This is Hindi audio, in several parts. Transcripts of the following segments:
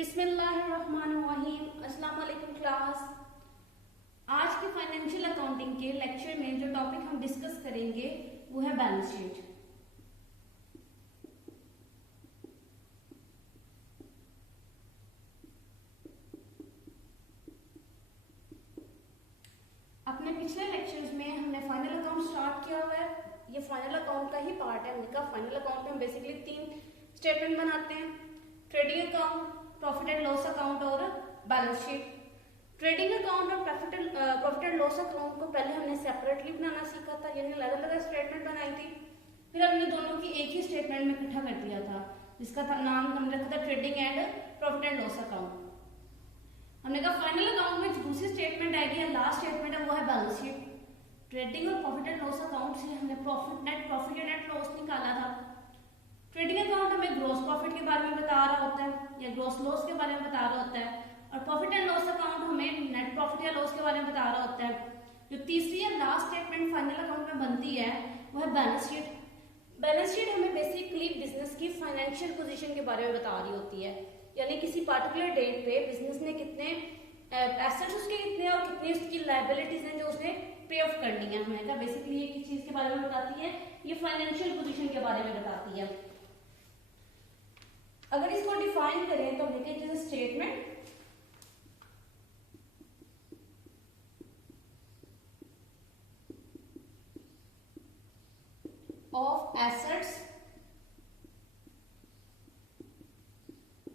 बिस्मिल्लाहिर्रहमानिर्रहीम। अस्सलाम वालेकुम क्लास। आज के फाइनेंशियल अकाउंटिंग के लेक्चर में जो टॉपिक हम डिस्कस करेंगे वो है बैलेंस शीट। अपने पिछले लेक्चर्स में हमने फाइनल अकाउंट स्टार्ट किया हुआ है। ये फाइनल अकाउंट का ही पार्ट है। हमने कहा फाइनल अकाउंट में हम बेसिकली 3 स्टेटमेंट बनाते हैं: trading account, profit and loss account और बैलेंस शीट। ट्रेडिंग अकाउंट और प्रॉफिट एंड लॉस अकाउंट को पहले हमने सेपरेटली बनाना सीखा था, यानी अलग अलग स्टेटमेंट बनाई थी। फिर हमने दोनों की एक ही स्टेटमेंट में इकट्ठा कर दिया था, जिसका नाम हमने रखा था trading and profit and loss account. हमने कहा फाइनल अकाउंट में जो दूसरी स्टेटमेंट आएगी या लास्ट स्टेटमेंट है वो है बैलेंस शीट। ट्रेडिंग और प्रॉफिट एंड लॉस अकाउंट से हमने नेट प्रॉफिट या नेट लॉस निकाला था। ट्रेडिंग अकाउंट हमें ग्रॉस प्रॉफिट के बारे में बता रहा होता है या ग्रॉस लॉस के बारे में बता रहा होता है, और प्रॉफिट एंड लॉस अकाउंट हमें नेट प्रॉफिट या लॉस के बारे में बता रहा होता है। जो तीसरी या लास्ट स्टेटमेंट फाइनल अकाउंट में बनती है वो है बैलेंस शीट। बैलेंस शीट हमें बेसिकली बिजनेस की फाइनेंशियल पोजीशन के बारे में बता रही होती है, यानी किसी पर्टिकुलर डेट पे बिजनेस ने कितने एसेट्स उसके कितने और कितनी उसकी लायबिलिटीज हैं जो उसने पे ऑफ करनी है। हमें कहा बेसिकली ये किस चीज के बारे में बताती है, ये फाइनेंशियल पोजीशन के बारे में बताती है। अगर इसको डिफाइन करें तो लिखे it is a statement of assets,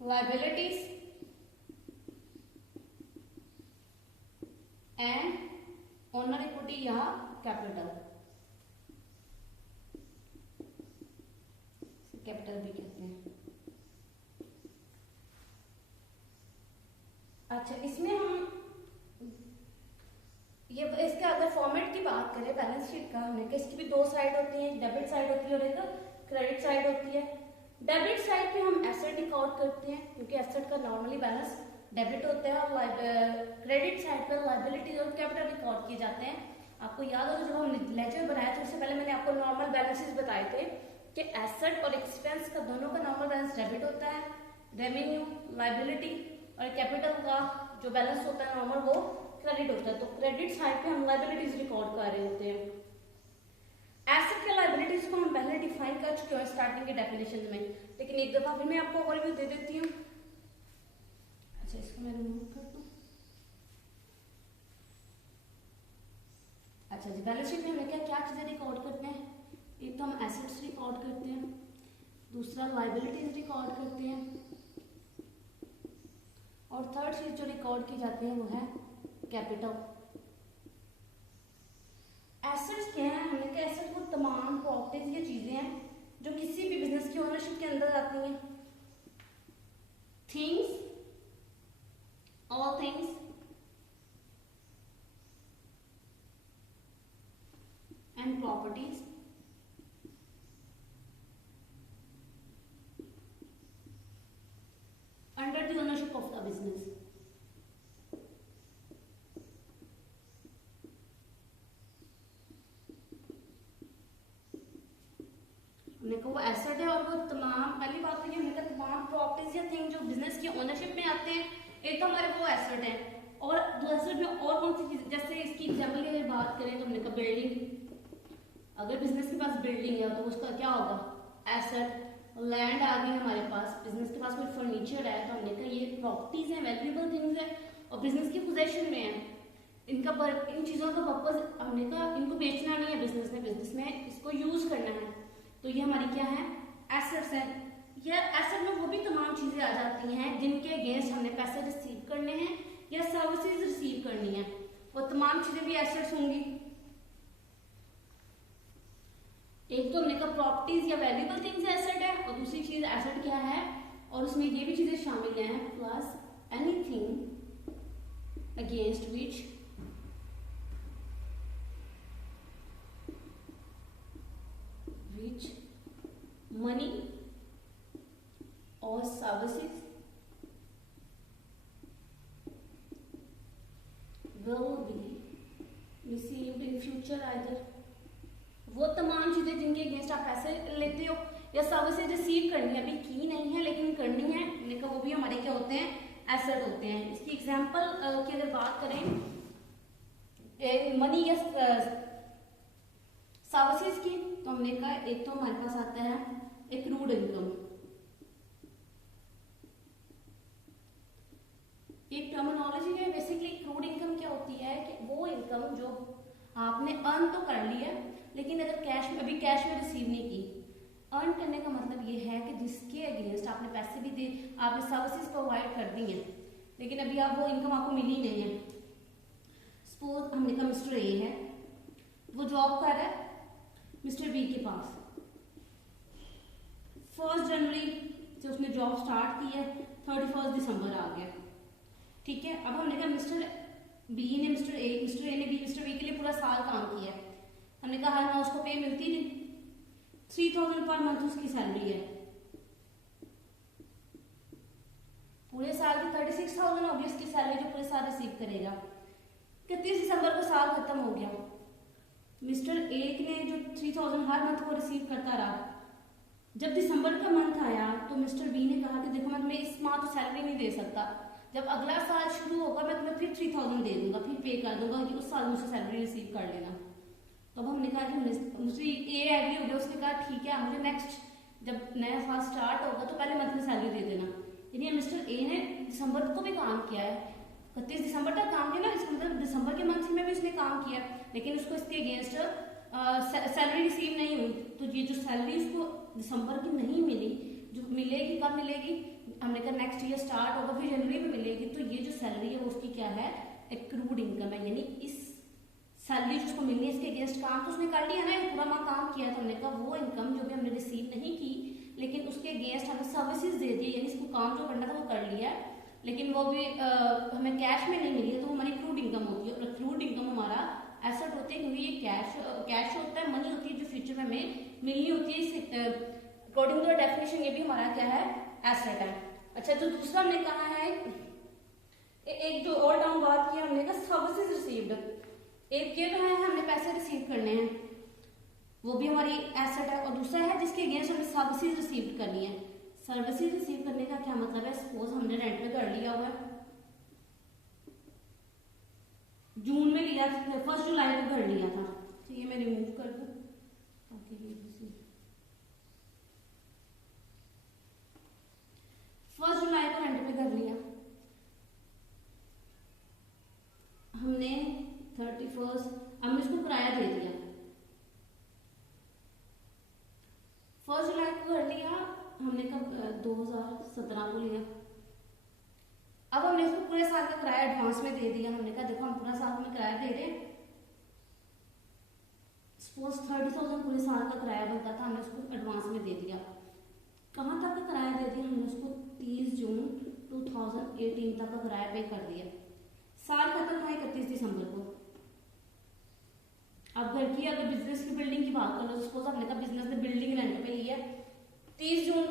liabilities and owner equity या कैपिटल भी कहते हैं। अच्छा, इसमें हम ये इसका अगर फॉर्मेट की बात करें बैलेंस शीट का, हमने कि इसकी भी 2 साइड होती है, डेबिट साइड होती है और एक क्रेडिट साइड होती है। डेबिट साइड पे हम एसेट रिकॉर्ड करते हैं क्योंकि एसेट का नॉर्मली बैलेंस डेबिट होता है, और क्रेडिट साइड पर लायबिलिटी और कैपिटल रिकॉर्ड किए जाते हैं। आपको याद होगा जब हम लेजर बनाया था उससे पहले मैंने आपको नॉर्मल बैलेंसेस बताए थे कि एसेट और एक्सपेंस का दोनों का नॉर्मल बैलेंस डेबिट होता है, रेवेन्यू, लायबिलिटी और कैपिटल का जो बैलेंस होता है नॉर्मल वो क्रेडिट होता है। तो क्रेडिट साइड पे हम लायबिलिटीज रिकॉर्ड कर रहे होते हैं। एसेट के लायबिलिटीज को हम पहले डिफाइन कर चुके हैं स्टार्टिंग के डेफिनेशन में, लेकिन एक दफा फिर मैं आपको ओवरव्यू दे देती हूँ। अच्छा, इसको मैं रिमूव कर दूं। अच्छा जी, बैलेंस शीट में हमें क्या क्या चीजें रिकॉर्ड करते हैं? एक तो हम एसेट्स रिकॉर्ड करते हैं, दूसरा लायबिलिटीज रिकॉर्ड करते हैं, और थर्ड चीज जो रिकॉर्ड की जाती है वो है कैपिटल। एसेट्स क्या है? हमने कहा एसेट वो तमाम प्रॉपर्टीज ये चीजें हैं जो किसी भी बिजनेस की ओनरशिप के अंदर आती हैं। Things, all things and properties under the ownership of the business. हमने कहा वो एसेट है और वो तमाम, पहली बात तो ये हमने कहा तमाम प्रॉपर्टीज या थिंग जो बिजनेस की ओनरशिप में आते हैं, एक तो हमारे वो एसेट है, और दूसरे में और कौन सी चीज, जैसे इसकी एग्जाम्पल की अगर बात करें तो हमने कहा बिल्डिंग। अगर बिजनेस के पास बिल्डिंग है तो उसका क्या होगा? एसेट। लैंड आ गई हमारे पास, बिजनेस के पास कोई फर्नीचर है तो हमने कहा ये प्रॉपर्टीज है, वैल्यूएबल थिंग्स है और बिजनेस की पोजेशन में है। इन चीजों का पर्पज हमने कहा इनको बेचना नहीं है, बिजनेस में इसको यूज करना है, तो ये हमारी क्या है? एसेट्स है। ये एसेट में वो भी तमाम चीजें आ जाती हैं जिनके अगेंस्ट हमने पैसे रिसीव करने हैं या सर्विसेज रिसीव करनी है, वो तमाम चीजें भी एसेट्स होंगी। एक तो हमने कहा प्रॉपर्टीज या वैल्यूएबल थिंग्स एसेट है, और दूसरी चीज एसेट क्या है, और उसमें ये भी चीजें शामिल हैं plus anything against which money or services will be received in future either। वो तमाम चीजें जिनके अगेंस्ट आप पैसे लेते हो या सर्विसेज रिसीव करनी है, अभी की नहीं है लेकिन करनी है, वो भी हमारे क्या होते हैं? एसेट होते हैं। इसकी एग्जांपल की अगर बात करें मनी या सर्विसेज की, तो हमने कहा एक तो हमारे पास आता है एक्रूड इनकम। एक टर्मिनोलॉजी है बेसिकली। एक्रूड इनकम क्या होती है कि वो इनकम जो आपने अर्न तो कर लिया लेकिन अगर कैश में अभी कैश में रिसीव नहीं की। अर्न करने का मतलब ये है कि जिसके अगेंस्ट आपने पैसे भी दे, आपने सर्विसेज प्रोवाइड कर दी हैं लेकिन अभी आप वो इनकम आपको मिली नहीं है। सपोज हमने कहा मिस्टर ए है, वो जॉब कर रहा है मिस्टर बी के पास। 1 जनवरी से उसने जॉब स्टार्ट की है, 31 दिसंबर आ गया, ठीक है। अब हमने कहा मिस्टर बी ने मिस्टर ए ने मिस्टर बी के लिए पूरा साल काम किया है। हमने कहा हर माह उसको पे मिलती नहीं, 3000 पर मंथ उसकी सैलरी है। पूरे साल की 36,000 होगी उसकी सैलरी जो पूरे साल रिसीव करेगा। 31 दिसंबर को साल खत्म हो गया, मिस्टर ए ने जो 3000 हर मंथ को रिसीव करता रहा। जब दिसंबर का मंथ आया तो मिस्टर बी ने कहा कि देखो मैं तुम्हें इस माह तो सैलरी नहीं दे सकता, जब अगला साल शुरू होगा मैं तुम्हें फिर 3000 दे दूंगा, फिर पे कर दूंगा कि उस साल मुझसे सैलरी रिसीव कर लेना। तो अब हमने कहा कि मुझे ए एग्री हो गया, उसने कहा ठीक है मुझे नेक्स्ट जब नया साल स्टार्ट होगा तो पहले मंथ में सैलरी दे देना। यानी मिस्टर ए ने दिसंबर को भी काम किया है, 31 दिसंबर तक काम किया ना, इसका मतलब दिसंबर के मंथ में भी उसने काम किया लेकिन उसको इसके अगेंस्ट सैलरी रिसीव नहीं हुई। तो ये जो सैलरी उसको दिसंबर की नहीं मिली, जो मिलेगी कब मिलेगी, हमने कहा नेक्स्ट ईयर स्टार्ट होगा फिर जनवरी में मिलेगी। तो ये जो सैलरी है वो उसकी क्या है, एक्रूड इनकम है। यानी इस सैलरी जिसको मिलनी है इसके अगेंस्ट काम तो उसने कर लिया ना, पूरा माह काम किया। तो हमने कहा वो इनकम जो भी हमने रिसीव नहीं की लेकिन उसके अगेंस्ट हमें सर्विसेज दे दी, यानी इसको काम जो करना था वो कर लिया है लेकिन वो भी हमें कैश में नहीं मिली है, तो वो हमारी एक्रूड इनकम होती है। और एक्रूड इनकम हमारा एसेट होते हैं क्योंकि ये कैश होता है, मनी होती है जो फ्यूचर में हमें मिलनी होती है। अकॉर्डिंग टू डेफिनेशन ये भी हमारा क्या है, एसेट है। अच्छा, जो दूसरा हमने कहा है, एक जो ऑल डाउन बात की हमने कहा सर्विसेज रिसीव्ड। एक ये तो है हमने पैसे रिसीव करने हैं, वो भी हमारी एसेट है। और दूसरा है जिसके अगेंस्ट हमें सर्विसेज रिसीव करनी है। सर्विसेज रिसीव करने का क्या मतलब है, सपोज हमने रेंट पे कर लिया हुआ है, जून में लिया, 1 जुलाई को कर लिया था, तो ये मैं रिमूव कर दूं ताकि ये 1 जुलाई को रेंट पे कर लिया हमने, 31 हमने उसको किराया दे दिया, 1 जुलाई को कर लिया हमने कब 2017 को लिया। अब हमने उसको पूरे साल का किराया एडवांस में दे दिया। हमने कहा देखो हम पूरा साल में किराया दे रहे हैं, सपोज 30,000 पूरे साल का किराया बनता था, हमने उसको एडवांस में दे दिया। कहाँ तक का किराया दे दिया, हमने उसको 30 जून 2018 तक का किराया पे कर दिया। साल खत्म हुआ 31 दिसंबर को। अब घर की अगर बिजनेस की बिल्डिंग की बात करो, सपोज हमने कहा बिजनेस ने बिल्डिंग रेंट पे ली है, 30 जून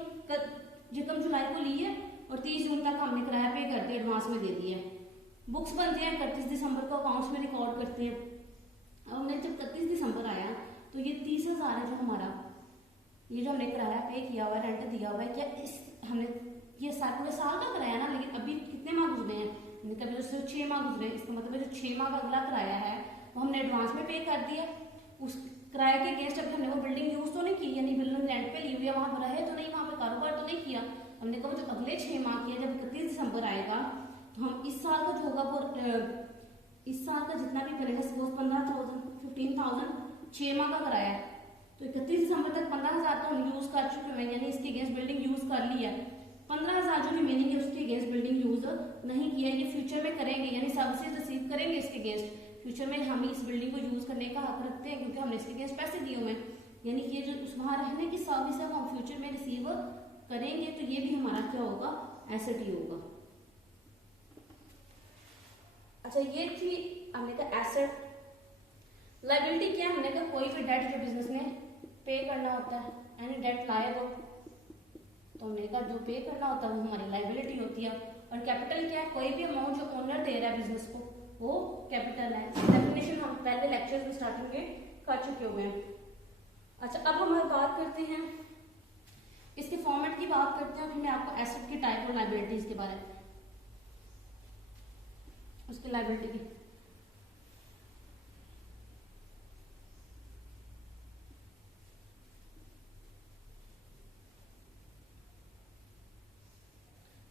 जितम जुलाई को ली है और 30 जून तक हमने किराया पे कर दिया, एडवांस में दे दिया। बुक्स बनते हैं 31 दिसंबर को, अकाउंट्स में रिकॉर्ड करते हैं। अब हमने जब 31 दिसंबर आया तो ये 30,000 है जो हमारा, ये जो हमने किराया पे किया हुआ है, रेंट दिया हुआ है, क्या इस हमने ये पूरे साल का किराया ना, लेकिन अभी कितने माह गुजरे हैं, कभी उससे 6 माह गुजरे, इसका मतलब जो 6 माह का अगला किराया है वो हमने एडवांस में पे कर दिया। उस किराए के अगेंस्ट अभी हमने वो बिल्डिंग यूज तो नहीं की, यानी बिल्डिंग रेंट पे ली हुई है, वहां पर रहे तो नहीं, वहां पे कारोबार तो नहीं किया। हमने कहा जो अगले 6 माह किया, जब 31 दिसंबर आएगा तो हम इस साल का जो होगा वो इस साल का जितना भी करेगा, सपोज 15,000 15,000 6 माह का किराया है, तो 31 दिसंबर तक 15,000 तो हम यूज कर चुके हैं, यानी इसके अगेंस्ट बिल्डिंग यूज कर ली है। 15,000 जो रिमेनिंग है उसके अगेंस्ट बिल्डिंग यूज नहीं किया, ये फ्यूचर में करेंगे, यानी सर्विसेज रिसीव करेंगे इसके अगेंस्ट। फ्यूचर में हम इस बिल्डिंग को यूज करने का हक रखते हैं क्योंकि हमने इसके अगेंस्ट पैसे दिए हुए हैं, यानी ये जो वहां रहने की सर्विस है वो हम फ्यूचर में रिसीव करेंगे, तो ये भी हमारा क्या होगा, एसेट ही होगा। अच्छा, ये थी हमने कहा एसेट। लायबिलिटी क्या है, हमने कहा कोई भी डेट जो बिजनेस ने पे करना होता है, यानी डेट लायबल, तो हमने कहा जो पे करना होता है वो हमारी लायबिलिटी होती है। और कैपिटल क्या है, कोई भी अमाउंट जो ओनर दे रहा है बिजनेस को वो कैपिटल है। डेफिनेशन हम पहले लेक्चर में स्टार्टिंग में कर चुके हुए हैं। अच्छा, अब हम बात करते हैं इसके फॉर्मेट की बात करते हैं, फिर मैं आपको एसेट की टाइप और लायबिलिटीज के बारे में। उसकी लायबिलिटी की।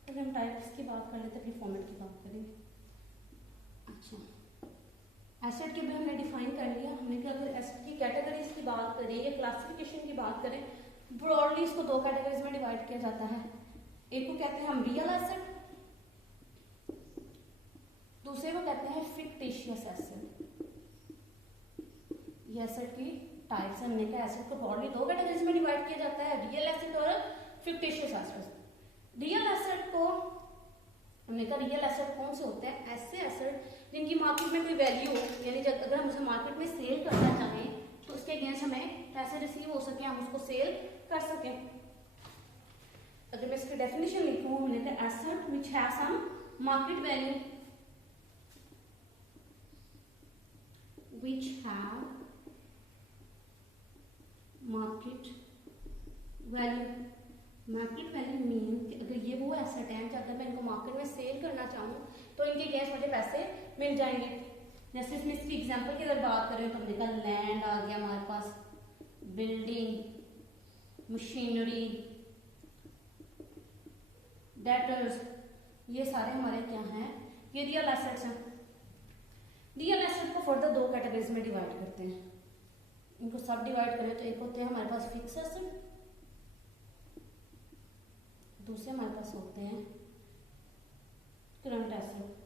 अगर हम टाइप्स की बात कर लेते हैं, फिर फॉर्मेट की बात करेंगे। अच्छा, एसेट के भी हमने डिफाइन कर लिया। हमने कि अगर एसेट की कैटेगरीज की बात करें या क्लासिफिकेशन की बात करें, ब्रॉडली इसको दो कैटेगरीज में डिवाइड किया जाता है। एक को कहते हैं हम रियल एसेट, दूसरे को कहते हैं फिक्टिशियस एसेट। ये एसेट की टाइप्स है। हमने कहा एसेट को ब्रॉडली दो कैटेगरीज में डिवाइड किया जाता है, रियल एसेट और फिक्टिशियस एसेट। रियल एसेट को हमने कहा रियल एसेट कौन से होते हैं? ऐसे एसेट जिनकी मार्केट में कोई वैल्यू हो, यानी जब अगर हम उसे मार्केट में सेल करना चाहें तो उसके अगेंस्ट हमें पैसे रिसीव हो सके, हम उसको सेल कर सकें। अगर मैं इसकी डेफिनेशन लिखूं, हमने कहा asset which have some market value, which have market value। Market value mean कि अगर ये वो एसेट है कि अगर मैं इनको मार्केट में सेल करना चाहूँ तो इनके अगेंस्ट मुझे पैसे मिल जाएंगे। जैसे इसमें इसकी एग्जांपल की अगर बात करें तो हमने कहा लैंड आ गया हमारे पास, बिल्डिंग, मशीनरी, डेटर्स, ये सारे हमारे क्या हैं? ये रियल एसेट्स हैं। रियल एसेट को फर्दर दो कैटेगरीज में डिवाइड करते हैं। इनको सब डिवाइड करें तो एक होते हैं हमारे पास फिक्स एसेट, दूसरे हमारे पास होते हैं करंट एसेट।